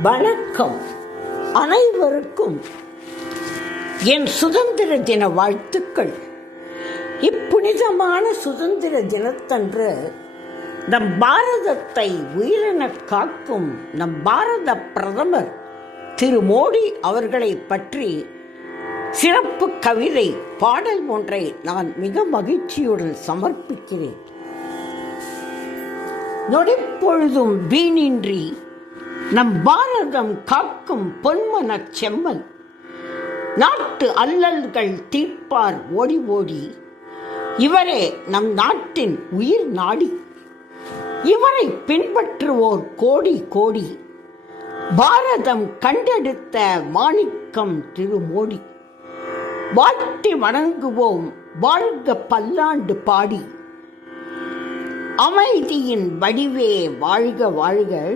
வணக்கம் அனைவருக்கும் என் சுதந்திர தின வாழ்த்துக்கள். இப்புனிதமான சுதந்திர தினத்தன்று நம் பாரதத்தை உயிரென காக்கும் நம் பாரத பிரதமர் திரு மோடி அவர்களை பற்றி சிறப்பு கவிதை பாடல் ஒன்றை நான் மிக மகிழ்ச்சியுடன் சமர்ப்பிக்கிறேன். நொடிப்பொழுதும் வீணின்றி நம் பாரதம் காக்கும் பொன்மனச் செம்மல். நாட்டு அல்லல்கள் தீர்ப்பார் ஓடி ஓடி இவரே நம் நாட்டின் உயிர் நாடி. இவரை பின்பற்றுவோர் கோடி கோடி பாரதம் கண்டெடுத்த மாணிக்கம் திருமோடி. வாழ்த்தி வணங்குவோம் வாழ்க பல்லாண்டு பாடி. அமைதியின் வடிவே வாழ்க வாழ்க.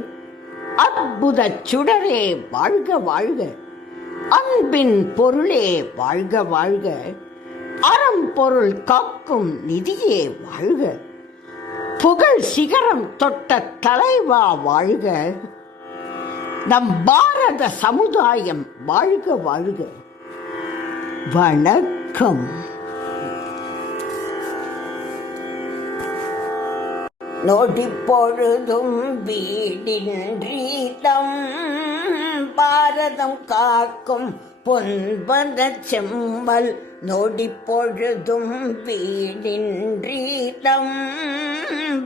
அற்புத சுடரே வாழ்க வாழ்க. அன்பின் பொருளே வாழ்க வாழ்க. அறம்பொருள் காக்கும் நிதியே வாழ்க. புகழ் சிகரம் தொட்ட தலைவா வாழ்க. நம் பாரத சமுதாயம் வாழ்க வாழ்க. வணக்கம். நொடிப்பொழுதும் வீடின்றி தம் பாரதம் காக்கும் பொன்பத செம்மல் நொடிப்பொழுதும் வீடின்றி தம்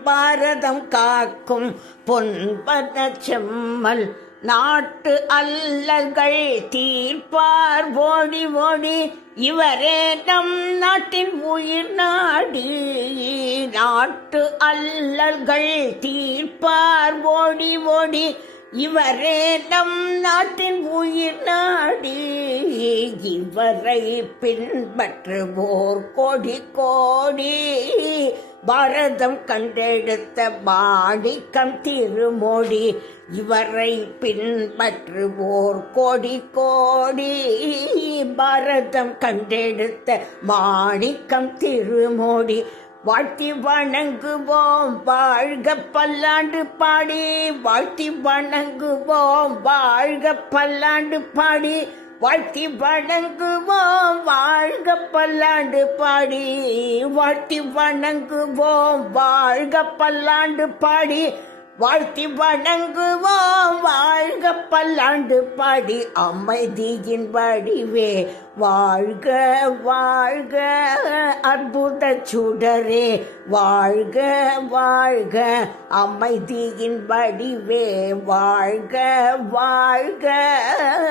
பாரதம் காக்கும் பொன்பத செம்மல் நாட்டு அல்லல்கள் தீர்ப்பார். ஓடி ஓடி இவரே நம் நாட்டின் உயிர் நாடு நாட்டு அல்லல்கள் தீர்ப்பார் ஓடி ஓடி இவரே நம் நாட்டின் உயிர் நாடி இவரை பின்பற்றுவோர் கோடி கோடி. பாரதம் கண்டெடுத்த பாடிக்கம் திருமோடி இவரை பின்பற்றுவோர் கோடி கோடி. பாரதம் கண்டெடுத்த மாணிக்கம் திருமோடி வாழ்த்தி வணங்குவோம் வாழ்க பல்லாண்டு பாடி. வாழ்த்தி வணங்குவோம் வாழ்க பல்லாண்டு பாடி. வாழ்த்தி வணங்குவோம் வாழ்க பல்லாண்டு பாடி. வாழ்த்தி வணங்குவோம் வாழ்க பல்லாண்டு பாடி. வாழ்த்தி வணங்குவோம். வாழ்க பல்லாண்டு பாடி அமைதியின் வடிவே. வாழ்க வாழ்க அற்புத சுடரே. வாழ்க வாழ்க அமைதியின் வடிவே. வாழ்க வாழ்க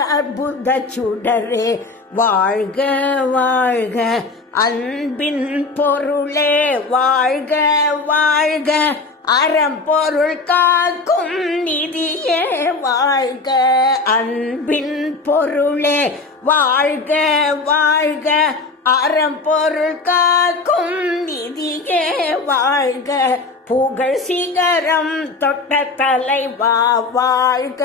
அற்புத சுடரே. வாழ்க வாழ்க அன்பின் பொருளே. வாழ்க வாழ்க அறம்பொருள் காக்கும் நிதியே வாழ்க அன்பின் பொருளே வாழ்க வாழ்க. அறம்பொருள் காக்கும் நிதியே வாழ்க புகழ் சிகரம் தொட்ட தலைவா வாழ்க.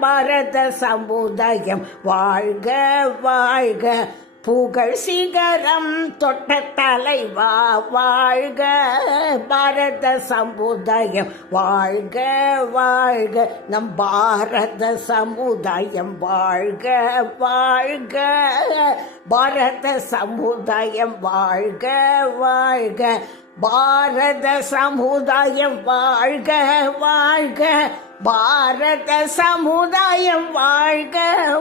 பரத சமுதாயம் வாழ்க வாழ்க. புகழ் சிகரம் தொட்ட தலைவா வாழ்க பாரத சமுதாயம் வாழ்க வாழ்க. நம் பாரத சமுதாயம் வாழ்க வாழ்க. பாரத சமுதாயம் வாழ்க வாழ்க. பாரத சமுதாயம் வாழ்க வாழ்க. பாரத சமுதாயம் வாழ்க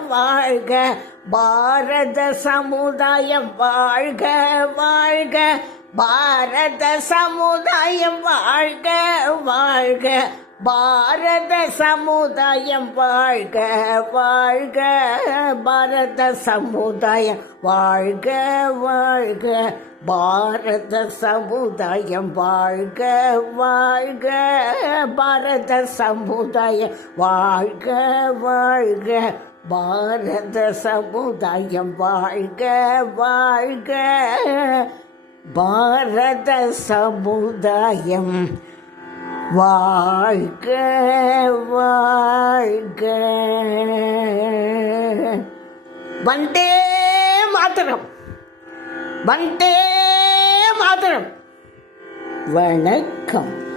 வாழ்க. பாரத சமுதாயம் வாழ்க வாழ்க. பாரத சமுதாயம் வாழ்க வாழ்க. பாரத சமுதாயம் வாழ்க வாழ்க. பாரத சமுதாயம் வாழ்க வாழ்க. பாரத சமுதாயம் வாழ்க வாழ்க. பாரத சமுதாயம் வாழ்க வாழ்க. பாரத சமுதாயம் வாழ்க வாழ்க. பாரத சமுதாயம் வாழ்க வாழ்க. வந்தே மாதரம் வந்தே மாதரம். வணக்கம்.